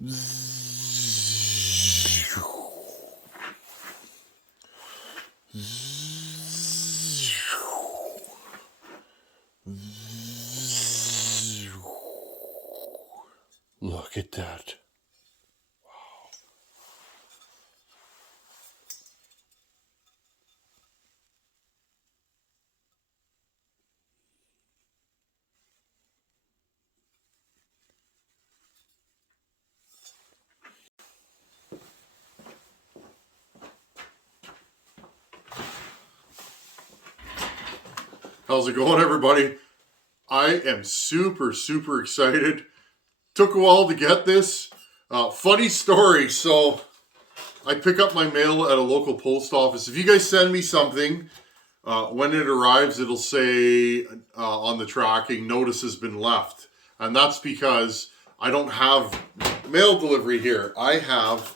Look at that. How's it going, everybody? I am super excited. Took a while to get this. Funny story. So I pick up my mail at a local post office. If you guys send me something, when it arrives, it'll say on the tracking, notice has been left. And that's because I don't have mail delivery here. I have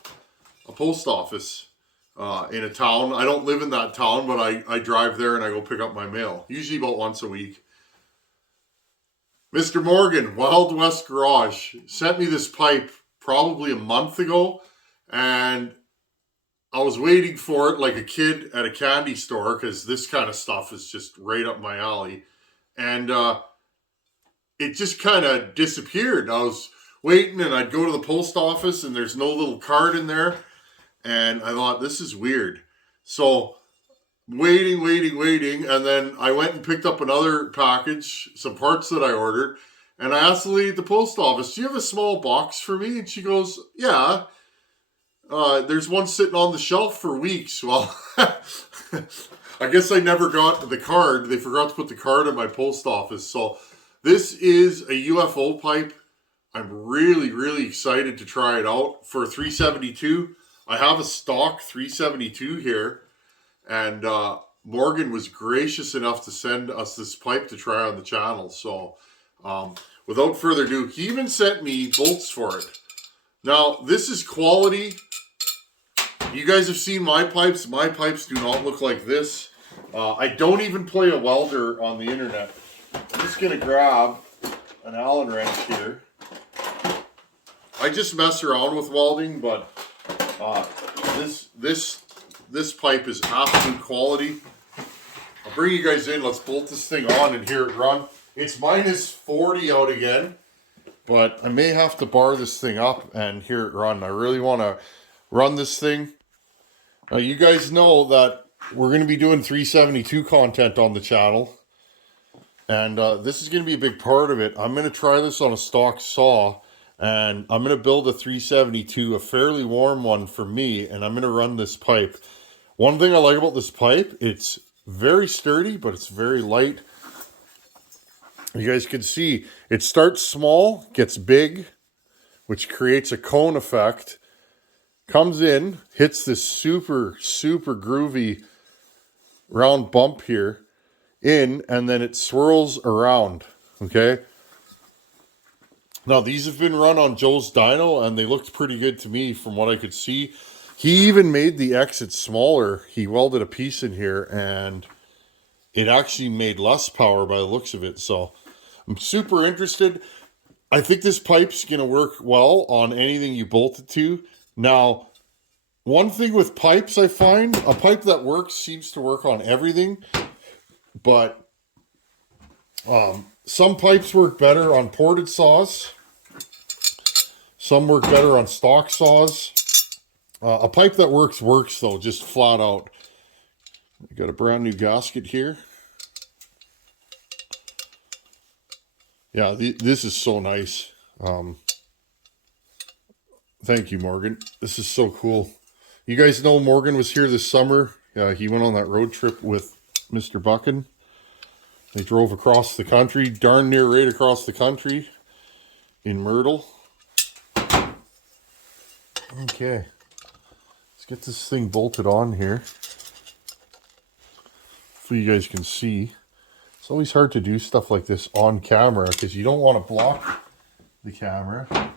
a post office in a town. I don't live in that town, but I drive there and I go pick up my mail. Usually about once a week. Mr. Morgan, Wild West Garage, sent me this pipe probably a month ago. And I was waiting for it like a kid at a candy store because this kind of stuff is just right up my alley. And it just kind of disappeared. I was waiting and I'd go to the post office and there's no little card in there. And I thought, this is weird. So waiting. And then I went and picked up another package, some parts that I ordered. And I asked the lady at the post office, do you have a small box for me? And she goes, yeah. There's one sitting on the shelf for weeks. Well, I guess I never got the card. They forgot to put the card in my post office. So this is a UFO pipe. I'm really excited to try it out for 372. I have a stock 372 here, and Morgan was gracious enough to send us this pipe to try on the channel. So without further ado, he even sent me bolts for it. Now, this is quality. You guys have seen my pipes. My pipes do not look like this. I don't even play a welder on the internet. I'm just going to grab an Allen wrench here. I just mess around with welding, but this pipe is absolute quality. I'll bring you guys in. Let's bolt this thing on and hear it run. It's minus 40 out again, but I may have to bar this thing up and hear it run. I really want to run this thing. Now, you guys know that we're going to be doing 372 content on the channel, and this is going to be a big part of it. I'm going to try this on a stock saw, and I'm going to build a 372, a fairly warm one for me, and I'm going to run this pipe. One thing I like about this pipe, it's very sturdy, but it's very light. You guys can see it starts small, gets big, which creates a cone effect. Comes in, hits this super groovy round bump here in, and then it swirls around. Okay. Now, these have been run on Joe's dyno, and they looked pretty good to me from what I could see. He even made the exit smaller. He welded a piece in here, and it actually made less power by the looks of it. So I'm super interested. I think this pipe's going to work well on anything you bolt it to. Now, one thing with pipes, I find, a pipe that works seems to work on everything. But some pipes work better on ported saws. Some work better on stock saws. A pipe that works though, just flat out. We got a brand new gasket here. Yeah, this is so nice. Thank you, Morgan. This is so cool. You guys know Morgan was here this summer. He went on that road trip with Mr. Buchan. They drove across the country, darn near right across the country in Myrtle. Okay. Let's get this thing bolted on here so you guys can see. It's always hard to do stuff like this on camera because you don't want to block the camera. Okay.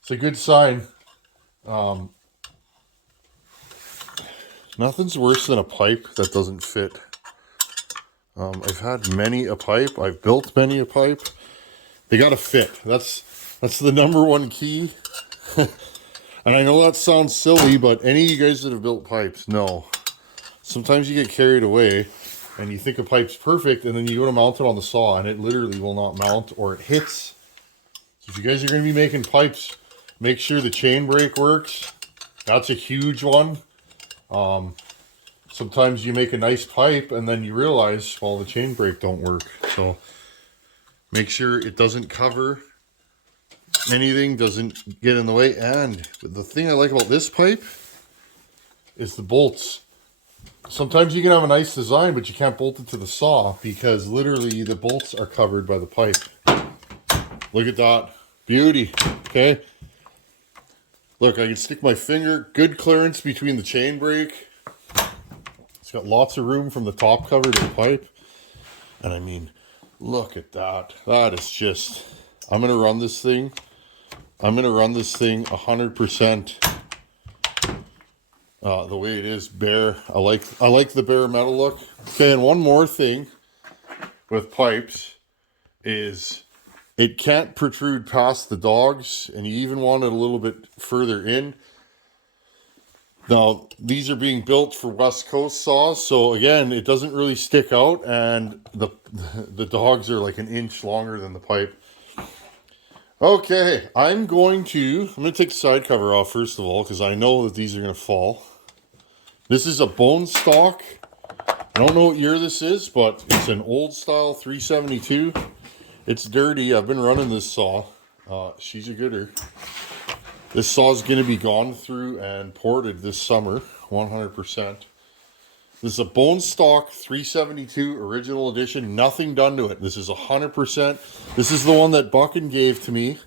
It's a good sign. Nothing's worse than a pipe that doesn't fit. I've had many a pipe. I've built many a pipe. They got to fit. That's the number one key. And I know that sounds silly, but any of you guys that have built pipes know. Sometimes you get carried away and you think a pipe's perfect, and then you go to mount it on the saw and it literally will not mount, or it hits. So if you guys are going to be making pipes, make sure the chain brake works. That's a huge one. Sometimes you make a nice pipe and then you realize, well, the chain brake don't work. So make sure it doesn't cover anything, doesn't get in the way. And the thing I like about this pipe is the bolts. Sometimes you can have a nice design, but you can't bolt it to the saw because literally the bolts are covered by the pipe. Look at that. Beauty. Okay. Look, I can stick my finger. Good clearance between the chain brake. It's got lots of room from the top cover to the pipe. And I mean, look at that. That is just... I'm going to run this thing. I'm going to run this thing 100% the way it is, bare. I like the bare metal look. Okay, and one more thing with pipes is it can't protrude past the dogs, and you even want it a little bit further in. Now, these are being built for West Coast saws, so again, it doesn't really stick out, and the dogs are like an inch longer than the pipe. Okay, I'm going to take the side cover off first of all, because I know that these are going to fall. This is a bone stock. I don't know what year this is, but it's an old style 372. It's dirty. I've been running this saw. She's a gooder. This saw is going to be gone through and ported this summer, 100%. This is a bone stock 372 original edition. Nothing done to it. This is 100%. This is the one that Buckin gave to me.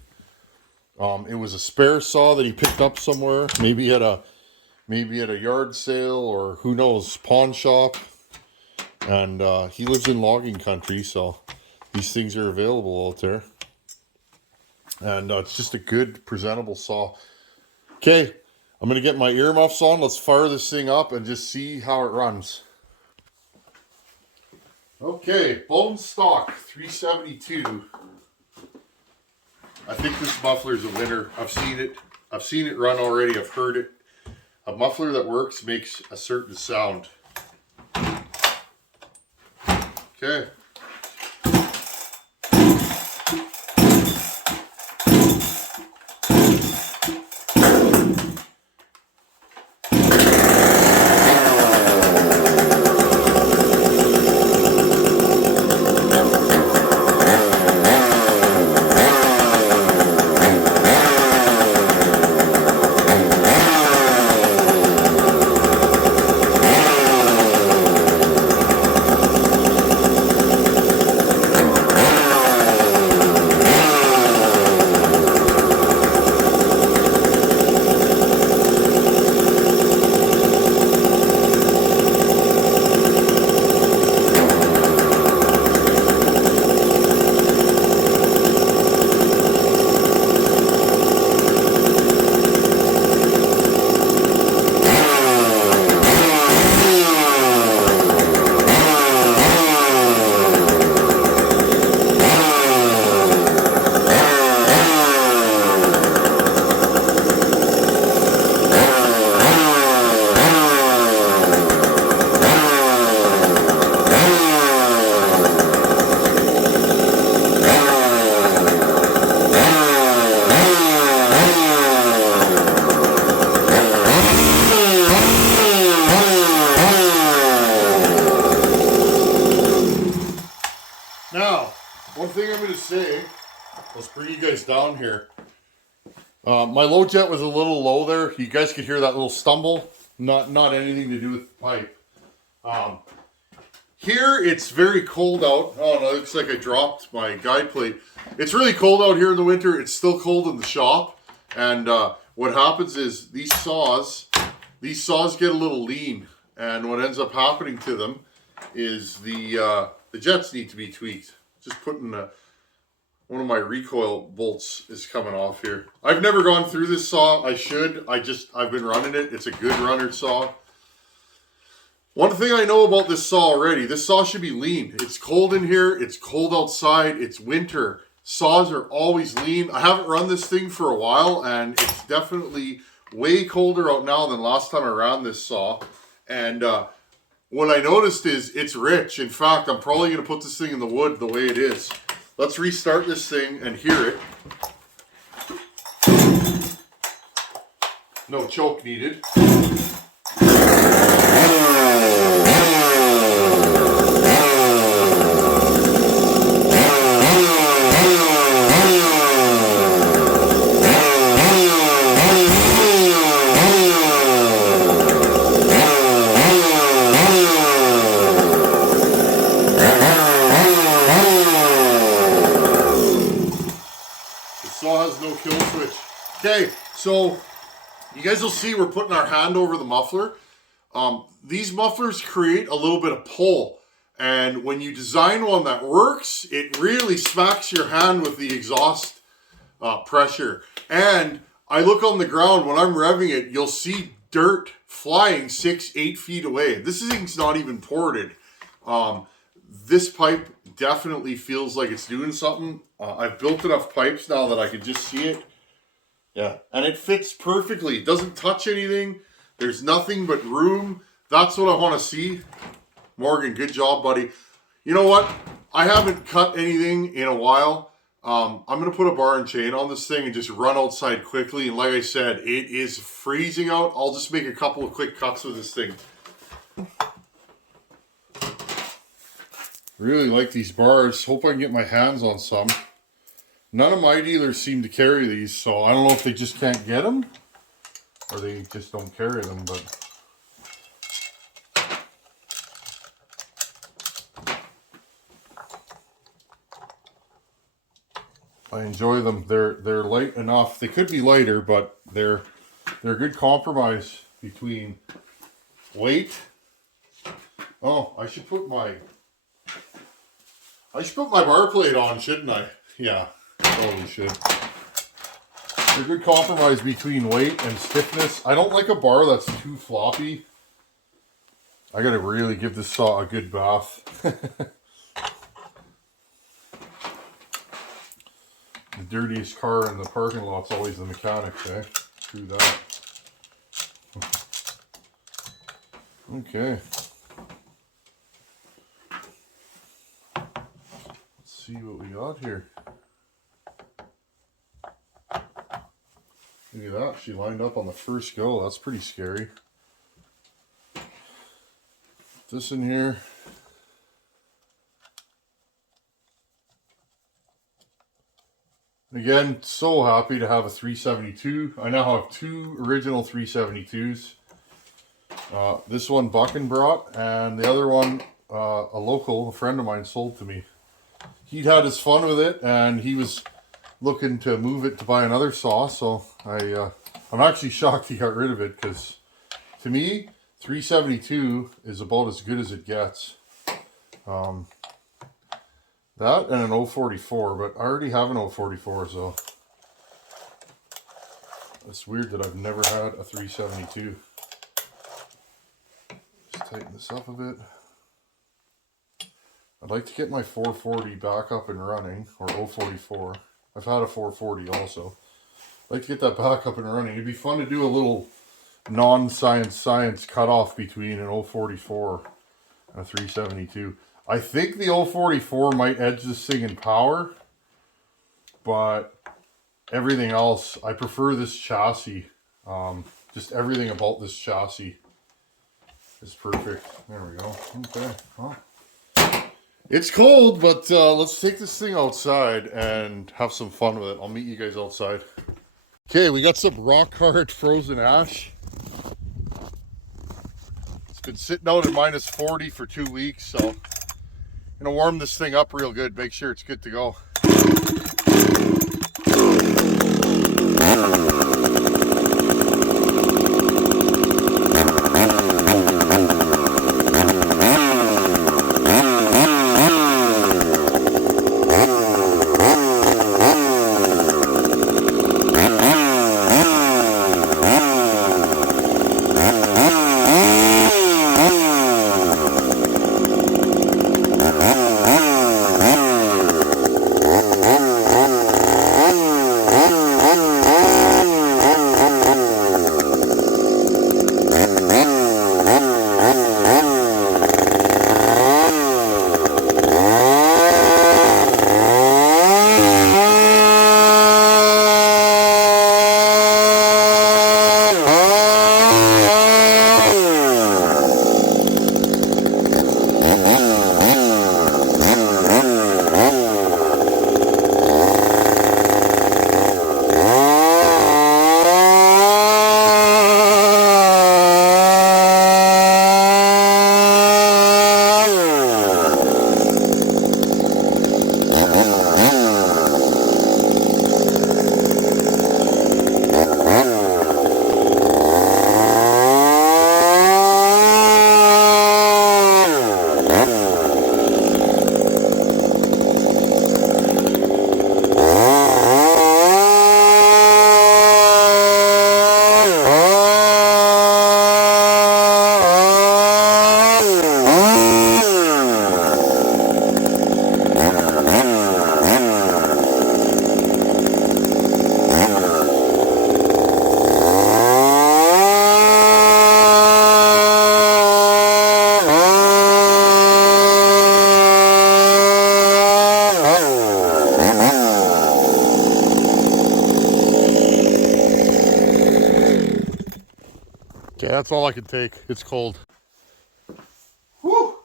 It was a spare saw that he picked up somewhere, maybe at a yard sale, or who knows, pawn shop. And he lives in logging country, so these things are available out there. And it's just a good, presentable saw. Okay, I'm going to get my earmuffs on. Let's fire this thing up and just see how it runs. Okay, bone stock 372. I think this muffler is a winner. I've seen it. I've seen it run already. I've heard it. A muffler that works makes a certain sound. Okay. Now, one thing I'm going to say, let's bring you guys down here. My low jet was a little low there. You guys could hear that little stumble. Not anything to do with the pipe. Here it's very cold out. Oh no, it looks like I dropped my guide plate. It's really cold out here in the winter. It's still cold in the shop. And what happens is these saws get a little lean. And what ends up happening to them is the jets need to be tweaked. Just putting one of my recoil bolts is coming off here. I've never gone through this saw. I should. I've been running it. It's a good runner saw. One thing I know about this saw already, this saw should be lean. It's cold in here. It's cold outside. It's winter. Saws are always lean. I haven't run this thing for a while, and it's definitely way colder out now than last time I ran this saw. And what I noticed is it's rich. In fact, I'm probably going to put this thing in the wood the way it is. Let's restart this thing and hear it. No choke needed. Saw has no kill switch. Okay, so you guys will see we're putting our hand over the muffler. These mufflers create a little bit of pull, and when you design one that works, it really smacks your hand with the exhaust pressure. And I look on the ground when I'm revving it, you'll see dirt flying 6-8 feet away. This thing's not even ported. This pipe definitely feels like it's doing something. I've built enough pipes now that I can just see it. Yeah, and it fits perfectly. It doesn't touch anything. There's nothing but room. That's what I want to see. Morgan, good job, buddy. You know what? I haven't cut anything in a while. I'm going to put a bar and chain on this thing and just run outside quickly. And like I said, it is freezing out. I'll just make a couple of quick cuts with this thing. Really like these bars. Hope I can get my hands on some. None of my dealers seem to carry these, so I don't know if they just can't get them or they just don't carry them, but I enjoy them. They're light enough. They could be lighter, but they're a good compromise between weight. Oh, I should put my bar plate on, shouldn't I? Yeah, probably should. They're a good compromise between weight and stiffness. I don't like a bar that's too floppy. I gotta really give this saw a good bath. The dirtiest car in the parking lot's always the mechanic's, eh? True that. Okay. See what we got here. Look at that, she lined up on the first go. That's pretty scary. This in here. Again, so happy to have a 372. I now have two original 372s. This one Buckin brought, and the other one a friend of mine sold to me. He'd had his fun with it, and he was looking to move it to buy another saw, so I'm actually shocked he got rid of it, because to me 372 is about as good as it gets. That and an 044, but I already have an 044, so it's weird that I've never had a 372. Just tighten this up a bit. I'd like to get my 440 back up and running, or 044. I've had a 440 also. I'd like to get that back up and running. It'd be fun to do a little non-science cutoff between an 044 and a 372. I think the 044 might edge this thing in power, but everything else, I prefer this chassis. Just everything about this chassis is perfect. There we go. Okay. Well, it's cold, but let's take this thing outside and have some fun with it. I'll meet you guys outside. Okay, we got some rock hard frozen ash. It's been sitting out at minus 40 for 2 weeks, so I'm gonna warm this thing up real good, make sure it's good to go. Okay, that's all I can take. It's cold. Woo!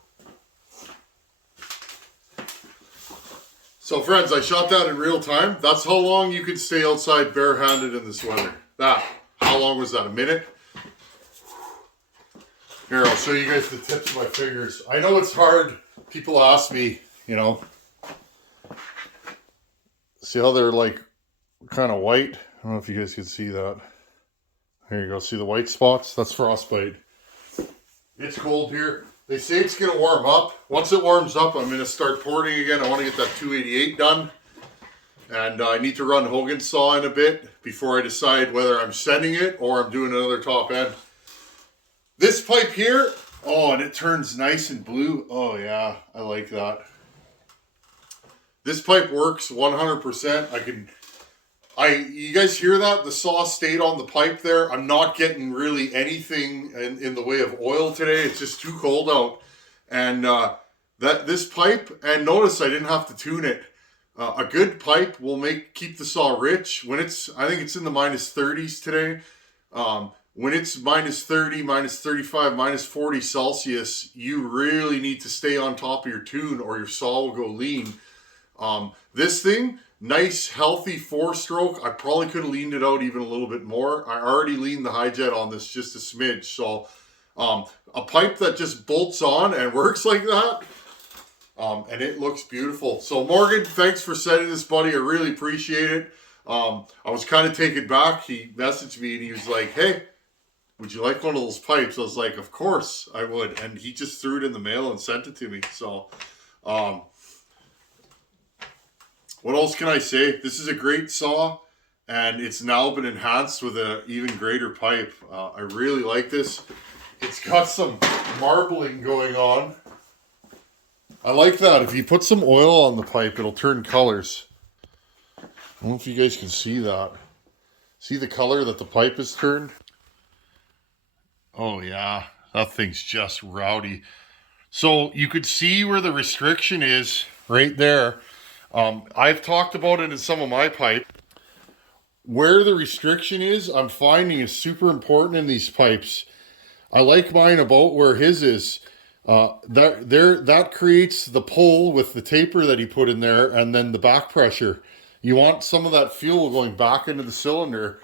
So friends, I shot that in real time. That's how long you could stay outside barehanded in this weather. How long was that? A minute? Here, I'll show you guys the tips of my fingers. I know it's hard. People ask me, you know, see how they're like kind of white? I don't know if you guys can see that. There you go. See the white spots? That's frostbite. It's cold here. They say it's going to warm up. Once it warms up, I'm going to start porting again. I want to get that 288 done. And I need to run Hogan's saw in a bit before I decide whether I'm sending it or I'm doing another top end. This pipe here, oh, and it turns nice and blue. Oh yeah, I like that. This pipe works 100%. You guys hear that? The saw stayed on the pipe there. I'm not getting really anything in the way of oil today. It's just too cold out. And this pipe, and notice I didn't have to tune it. A good pipe will keep the saw rich. I think it's in the minus 30s today. When it's minus 30, minus 35, minus 40 Celsius, you really need to stay on top of your tune or your saw will go lean. This thing, nice, healthy 4-stroke. I probably could have leaned it out even a little bit more. I already leaned the high jet on this just a smidge. So a pipe that just bolts on and works like that, and it looks beautiful. So Morgan, thanks for sending this, buddy. I really appreciate it. I was kind of taken back. He messaged me and he was like, hey, would you like one of those pipes? I was like, of course I would. And he just threw it in the mail and sent it to me. So what else can I say? This is a great saw, and it's now been enhanced with an even greater pipe. I really like this. It's got some marbling going on. I like that. If you put some oil on the pipe, it'll turn colors. I don't know if you guys can see that. See the color that the pipe has turned? Oh yeah, that thing's just rowdy. So you could see where the restriction is right there. I've talked about it in some of my pipe. Where the restriction is, I'm finding is super important in these pipes. I like mine about where his is. That creates the pull with the taper that he put in there, and then the back pressure. You want some of that fuel going back into the cylinder,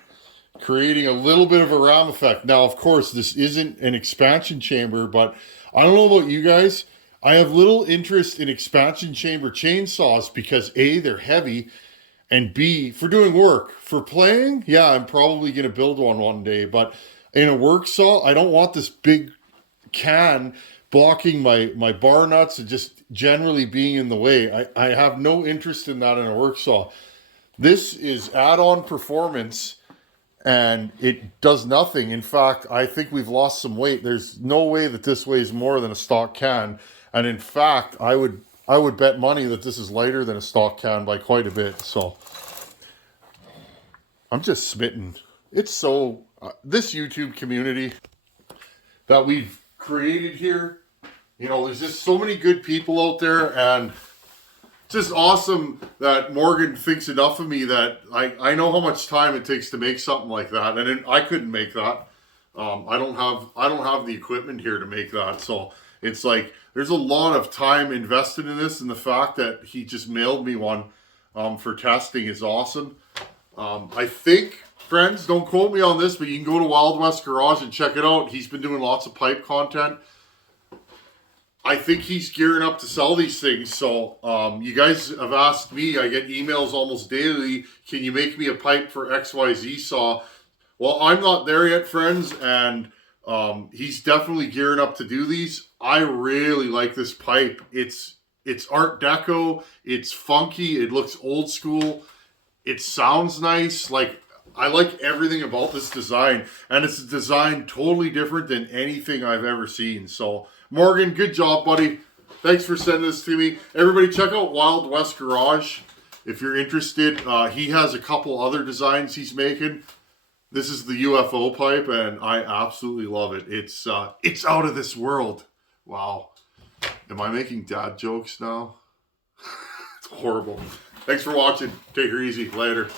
creating a little bit of a ram effect. Now, of course, this isn't an expansion chamber, but I don't know about you guys. I have little interest in expansion chamber chainsaws because A, they're heavy, and B, for doing work. For playing, yeah, I'm probably going to build one day, but in a work saw, I don't want this big can blocking my bar nuts and just generally being in the way. I have no interest in that in a work saw. This is add-on performance, and it does nothing. In fact, I think we've lost some weight. There's no way that this weighs more than a stock can. And in fact, I would bet money that this is lighter than a stock can by quite a bit. So I'm just smitten. It's so, this YouTube community that we've created here, you know, there's just so many good people out there, and it's just awesome that Morgan thinks enough of me that I know how much time it takes to make something like that, and I couldn't make that. I don't have the equipment here to make that, so it's like there's a lot of time invested in this, and the fact that he just mailed me one for testing is awesome. I think, friends, don't quote me on this, but you can go to Wild West Garage and check it out. He's been doing lots of pipe content. I think he's gearing up to sell these things. So you guys have asked me, I get emails almost daily, can you make me a pipe for XYZ saw? Well, I'm not there yet, friends, and he's definitely gearing up to do these. I really like this pipe. It's Art Deco. It's funky. It looks old school. It sounds nice. Like, I like everything about this design, and it's a design totally different than anything I've ever seen. So, Morgan, good job, buddy. Thanks for sending this to me. Everybody, check out Wild West Garage if you're interested. He has a couple other designs he's making. This is the UFO pipe, and I absolutely love it. It's out of this world. Wow. Am I making dad jokes now? It's horrible. Thanks for watching. Take her easy. Later.